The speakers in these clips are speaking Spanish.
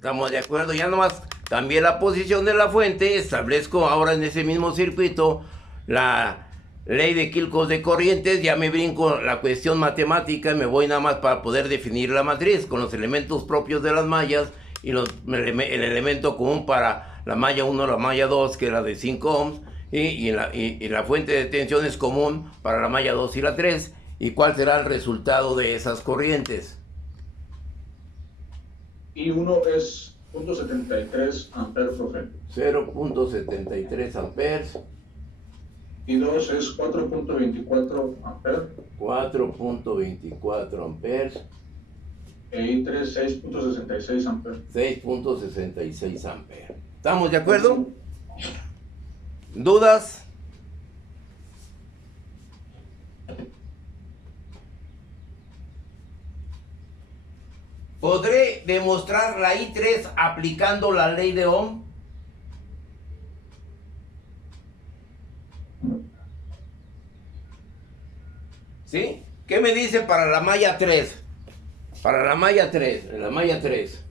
¿Estamos de acuerdo? Ya nomás cambié la posición de la fuente, establezco ahora en ese mismo circuito la ley de Kirchhoff de corrientes, ya me brinco la cuestión matemática, me voy nada más para poder definir la matriz con los elementos propios de las mallas y el elemento común para la malla 1, la malla 2, que era de 5 ohms, y la fuente de tensión es común para la malla 2 y la 3, y cuál será el resultado de esas corrientes. Y uno es 0.73 amperes, profe. 0.73 amperes. Y 2 es 4.24 amperes. 4.24 amperes. Y 3, 6.66 amperes. 6.66 amperes. ¿Estamos de acuerdo? ¿Dudas? ¿Podré demostrar la I3 aplicando la ley de Ohm? ¿Sí? ¿Qué me dice para la malla 3? Para la malla 3, la malla 3.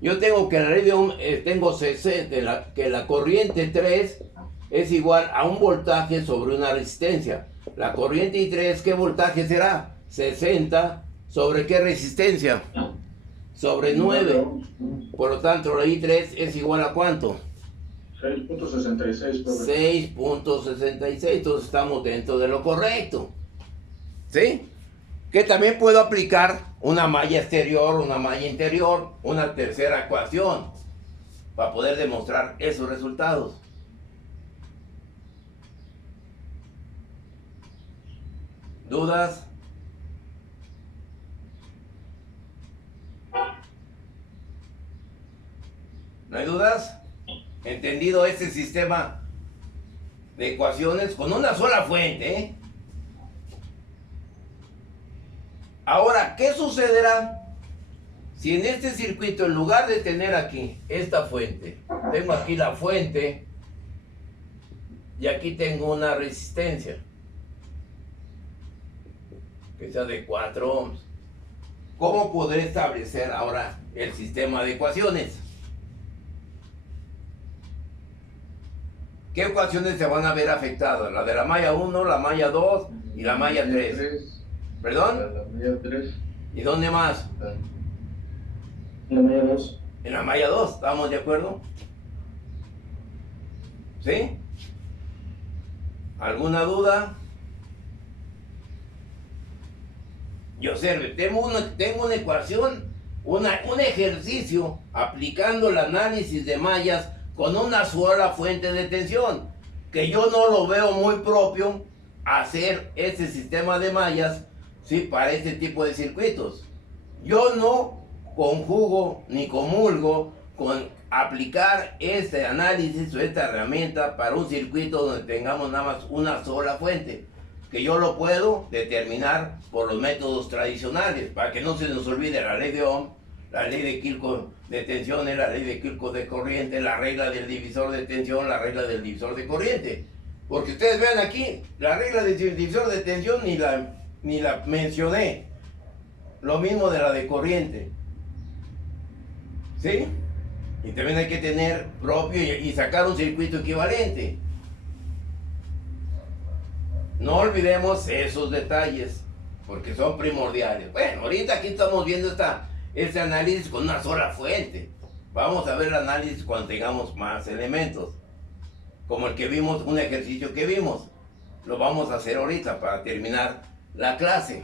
Yo tengo que la ley de Ohm, tengo que la corriente 3 es igual a un voltaje sobre una resistencia. La corriente I3, ¿qué voltaje será? 60 sobre qué resistencia? Sobre 9. Por lo tanto, la I3 es igual a ¿cuánto? 6.66. 6.66. Entonces estamos dentro de lo correcto. ¿Sí? Que también puedo aplicar una malla exterior, una malla interior, una tercera ecuación para poder demostrar esos resultados. ¿Dudas? ¿No hay dudas? ¿Entendido este sistema de ecuaciones con una sola fuente? ¿Eh? Ahora, ¿qué sucederá si en este circuito, en lugar de tener aquí esta fuente, tengo aquí la fuente y aquí tengo una resistencia que sea de 4 ohms? ¿Cómo podré establecer ahora el sistema de ecuaciones? ¿Qué ecuaciones se van a ver afectadas? La de la malla 1, la malla 2 y la malla 3. ¿Perdón? La malla 3. ¿Y dónde más? La malla 2. En la malla 2, ¿estamos de acuerdo? ¿Sí? ¿Alguna duda? Y observe, tengo una ecuación, un ejercicio aplicando el análisis de mallas con una sola fuente de tensión, que yo no lo veo muy propio hacer este sistema de mallas, ¿sí?, para este tipo de circuitos. Yo no conjugo ni comulgo con aplicar este análisis o esta herramienta para un circuito donde tengamos nada más una sola fuente, que yo lo puedo determinar por los métodos tradicionales, para que no se nos olvide la ley de Ohm, la ley de Kirchhoff de tensiones, la ley de Kirchhoff de corriente, la regla del divisor de tensión, la regla del divisor de corriente. Porque ustedes vean aquí, la regla del divisor de tensión ni la mencioné. Lo mismo de la de corriente. ¿Sí? Y también hay que tener propio y sacar un circuito equivalente. No olvidemos esos detalles, porque son primordiales. Bueno, ahorita aquí estamos viendo este análisis con una sola fuente. Vamos a ver el análisis cuando tengamos más elementos, como el que vimos, un ejercicio que vimos. Lo vamos a hacer ahorita para terminar la clase.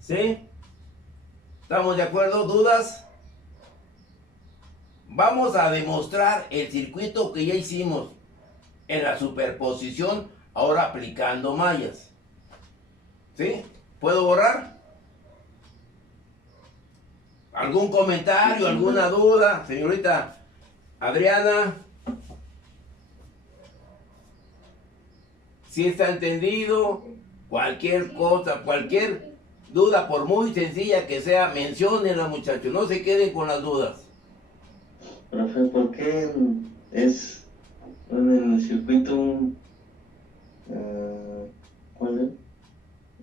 ¿Sí? ¿Estamos de acuerdo? ¿Dudas? Vamos a demostrar el circuito que ya hicimos en la superposición, ahora aplicando mallas. ¿Sí? ¿Puedo borrar? ¿Algún comentario, alguna duda, señorita Adriana? ¿Sí está entendido? Cualquier cosa, cualquier duda, por muy sencilla que sea, menciónenla, muchachos, no se queden con las dudas. Profe, ¿por qué es en el circuito, ¿cuál es?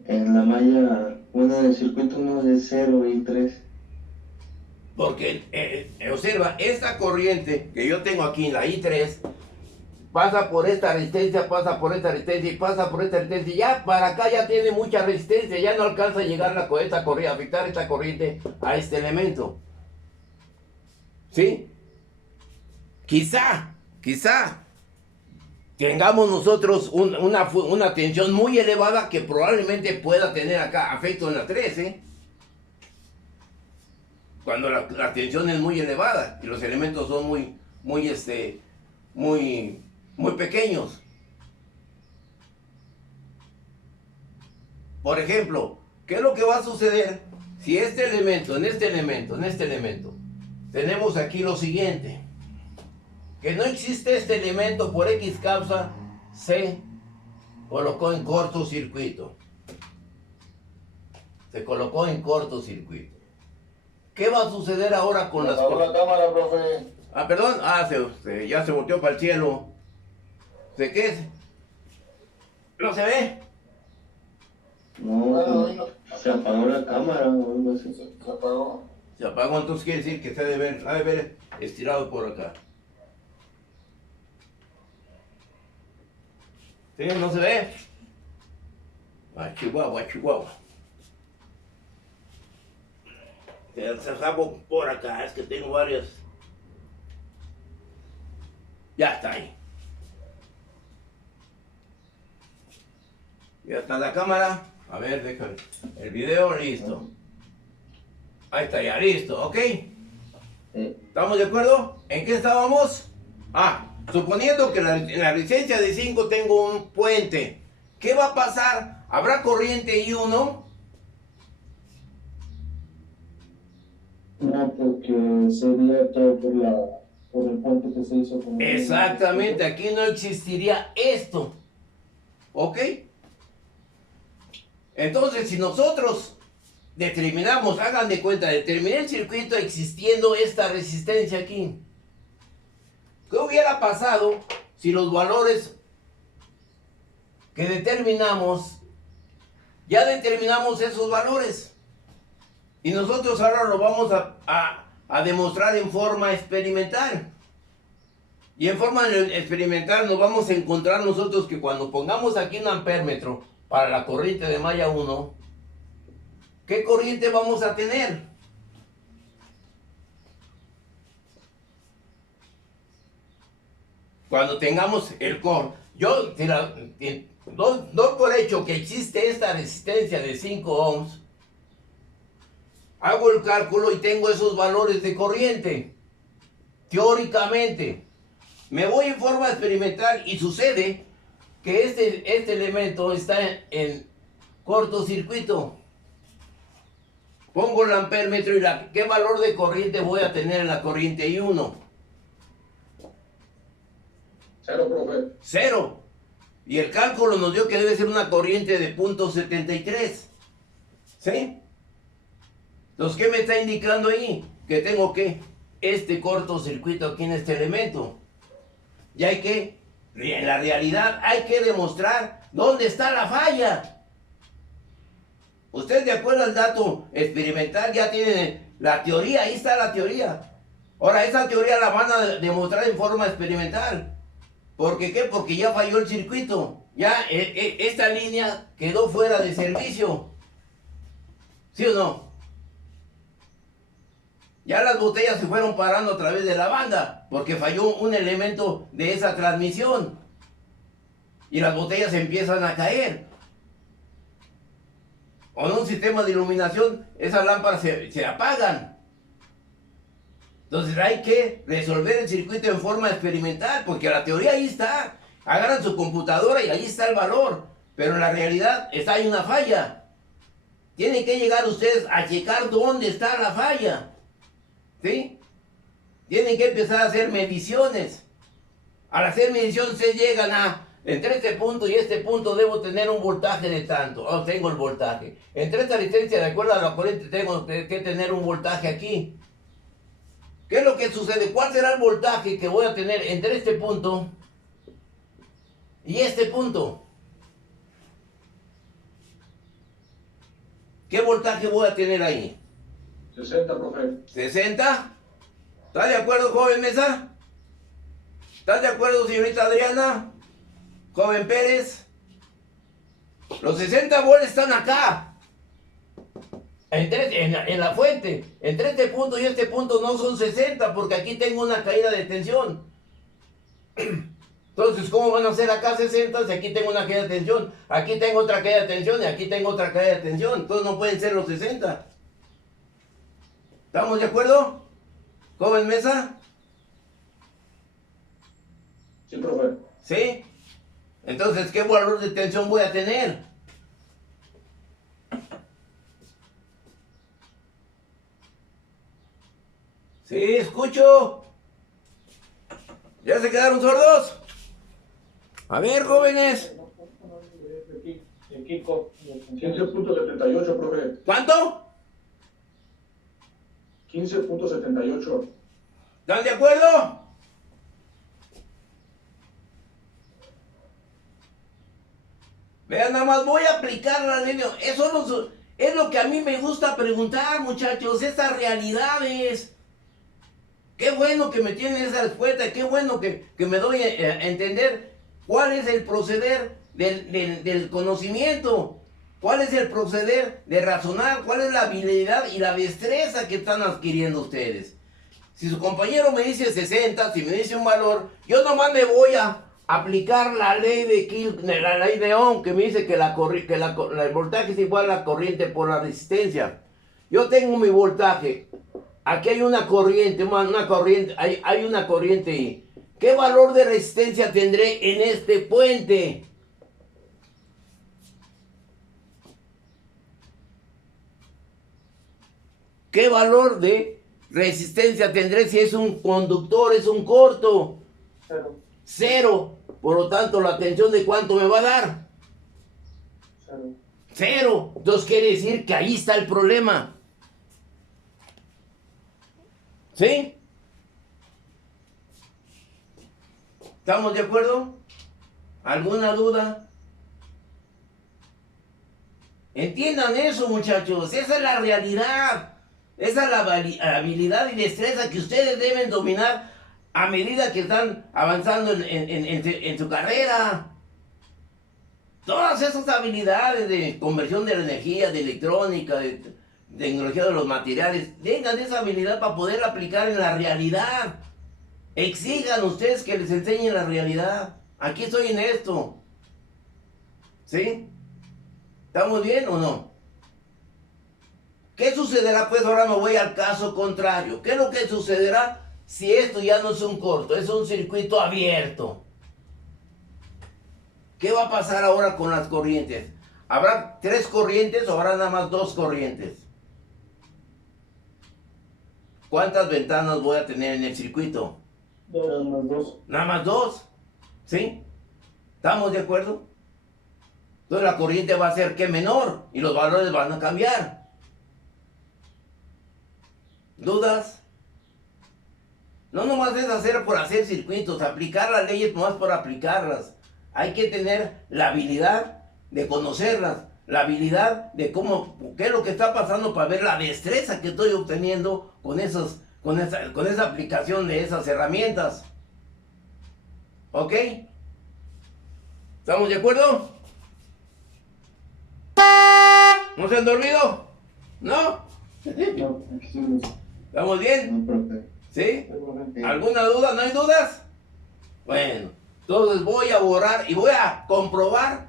En la malla, bueno, en el circuito 1 es 0 y 3. Porque, observa, esta corriente que yo tengo aquí en la I3, pasa por esta resistencia, pasa por esta resistencia y pasa por esta resistencia. Ya para acá ya tiene mucha resistencia, ya no alcanza a llegar esta corriente, afectar esta corriente a este elemento. ¿Sí? Quizá tengamos nosotros una tensión muy elevada que probablemente pueda tener acá afecto en la 3, cuando la tensión es muy elevada y los elementos son muy pequeños. Por ejemplo, ¿qué es lo que va a suceder si en este elemento, tenemos aquí lo siguiente? Que no existe este elemento por X causa, se colocó en cortocircuito. Se colocó en cortocircuito. ¿Qué va a suceder ahora con las cosas? La cámara, profe. Ah, perdón. Ah, ya se volteó para el cielo. ¿De qué es? ¿No se ve? No, se apagó la cámara o algo así. Se apagó. Se apagó, entonces quiere decir que se ha de ver estirado por acá. ¿Sí? ¿No se ve? A Chihuahua. Se acabó por acá, es que tengo varias. Ya está ahí. Ya está la cámara. A ver, déjame. El video, listo. Ahí está ya, listo, ¿ok? ¿Estamos de acuerdo? ¿En qué estábamos? Suponiendo que en la licencia de 5 tengo un puente. ¿Qué va a pasar? ¿Habrá corriente I1? No, porque sería todo por el puente que se hizo con Exactamente, aquí no existiría esto. ¿Ok? Entonces, si nosotros determinamos, hagan de cuenta, determiné el circuito existiendo esta resistencia aquí. ¿Qué hubiera pasado si los valores que determinamos, ya determinamos esos valores? Y nosotros ahora lo vamos a demostrar en forma experimental. Y en forma experimental nos vamos a encontrar nosotros que cuando pongamos aquí un ampérmetro para la corriente de malla 1, ¿qué corriente vamos a tener? Cuando tengamos el core. Yo doy por hecho que existe esta resistencia de 5 ohms. Hago el cálculo y tengo esos valores de corriente. Teóricamente. Me voy en forma experimental y sucede que este elemento está en cortocircuito. Pongo el ampérmetro y ¿qué valor de corriente voy a tener en la corriente I1? 0, profe. 0. Y el cálculo nos dio que debe ser una corriente de 0.73. ¿Sí? Entonces, ¿qué me está indicando ahí? Que tengo este cortocircuito aquí en este elemento. Y en la realidad hay que demostrar dónde está la falla. Usted, de acuerdo al dato experimental, ya tiene la teoría, ahí está la teoría. Ahora, esa teoría la van a demostrar en forma experimental. ¿Por qué? Porque ya falló el circuito. Ya esta línea quedó fuera de servicio. ¿Sí o no? Ya las botellas se fueron parando a través de la banda, porque falló un elemento de esa transmisión. Y las botellas empiezan a caer. Con un sistema de iluminación, esas lámparas se apagan. Entonces hay que resolver el circuito en forma experimental, porque la teoría ahí está. Agarran su computadora y ahí está el valor. Pero en la realidad hay una falla. Tienen que llegar ustedes a checar dónde está la falla. ¿Sí? Tienen que empezar a hacer mediciones. Al hacer mediciones se llegan entre este punto y este punto debo tener un voltaje de tanto. Tengo el voltaje. Entre esta resistencia, de acuerdo a la corriente, tengo que tener un voltaje aquí. ¿Qué es lo que sucede? ¿Cuál será el voltaje que voy a tener entre este punto y este punto? ¿Qué voltaje voy a tener ahí? 60, profe. 60. ¿Está de acuerdo, joven Mesa? ¿Está de acuerdo, señorita Adriana? Joven Pérez. Los 60 volts están acá. En la fuente. Entre este punto y este punto no son 60 porque aquí tengo una caída de tensión. Entonces, ¿cómo van a ser acá 60 si aquí tengo una caída de tensión? Aquí tengo otra caída de tensión y aquí tengo otra caída de tensión. Entonces no pueden ser los 60. ¿Estamos de acuerdo? ¿Joven Mesa? Sí, profe. ¿Sí? Entonces, ¿qué valor de tensión voy a tener? Sí, escucho. ¿Ya se quedaron sordos? A ver, jóvenes. El Kiko. 15.78, profe. ¿Cuánto? 15.78. ¿Están de acuerdo? Vean, nada más voy a aplicar la ley. Eso es lo que a mí me gusta preguntar, muchachos, estas realidades. Qué bueno que me tienen esa respuesta, qué bueno que me doy a entender cuál es el proceder del conocimiento, cuál es el proceder de razonar, cuál es la habilidad y la destreza que están adquiriendo ustedes. Si su compañero me dice 60, si me dice un valor, yo nomás me voy a aplicar la ley de la ley de Ohm, que me dice que el voltaje es igual a la corriente por la resistencia. Yo tengo mi voltaje. Aquí hay una corriente, hay una corriente ahí. ¿Qué valor de resistencia tendré en este puente? ¿Qué valor de resistencia tendré si es un conductor, es un corto? Cero. Cero. Por lo tanto, ¿la tensión de cuánto me va a dar? Cero. Cero. Entonces quiere decir que ahí está el problema. ¿Sí? ¿Estamos de acuerdo? ¿Alguna duda? Entiendan eso, muchachos. Esa es la realidad. Esa es la habilidad y destreza que ustedes deben dominar a medida que están avanzando en su carrera. Todas esas habilidades de conversión de la energía, de electrónica, de tecnología de los materiales, tengan esa habilidad para poderla aplicar en la realidad. Exijan ustedes que les enseñen la realidad. Aquí estoy en esto. ¿Sí? ¿Estamos bien o no? ¿Qué sucederá? Pues ahora me voy al caso contrario. ¿Qué es lo que sucederá si esto ya no es un corto, es un circuito abierto? ¿Qué va a pasar ahora con las corrientes? ¿Habrá 3 corrientes o habrá nada más 2 corrientes? ¿Cuántas ventanas voy a tener en el circuito? Nada más dos. Nada más 2. ¿Sí? ¿Estamos de acuerdo? Entonces la corriente va a ser que menor y los valores van a cambiar. ¿Dudas? No nomás es hacer por hacer circuitos, aplicar las leyes nomás por aplicarlas. Hay que tener la habilidad de conocerlas, la habilidad de qué es lo que está pasando para ver la destreza que estoy obteniendo con esa aplicación de esas herramientas. ¿Ok? ¿Estamos de acuerdo? ¿No se han dormido? ¿No? No, aquí somos. ¿Estamos bien? No, profe. ¿Sí? Sí. ¿Alguna duda? ¿No hay dudas? Bueno, entonces voy a borrar y voy a comprobar,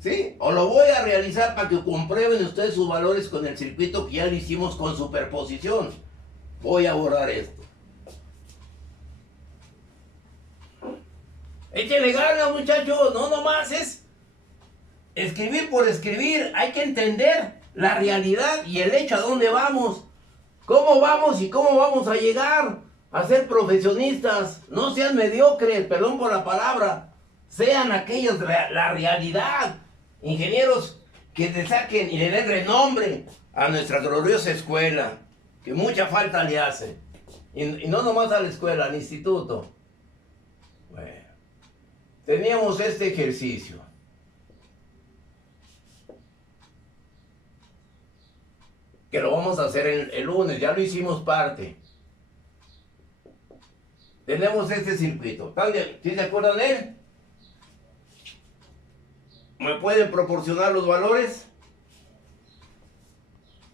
¿sí? O lo voy a realizar para que comprueben ustedes sus valores con el circuito que ya lo hicimos con superposición. Voy a borrar esto. Échale ganas, muchachos. No nomás es escribir por escribir. Hay que entender la realidad y el hecho a dónde vamos. ¿Cómo vamos y cómo vamos a llegar a ser profesionistas? No sean mediocres, perdón por la palabra. Sean aquellos la realidad. Ingenieros que le saquen y le den renombre a nuestra gloriosa escuela, que mucha falta le hace. Y no nomás a la escuela, al instituto. Bueno, teníamos este ejercicio. que lo vamos a hacer el lunes, ya lo hicimos parte. Tenemos este circuito. ¿Sí se acuerdan de él? ¿Me pueden proporcionar los valores?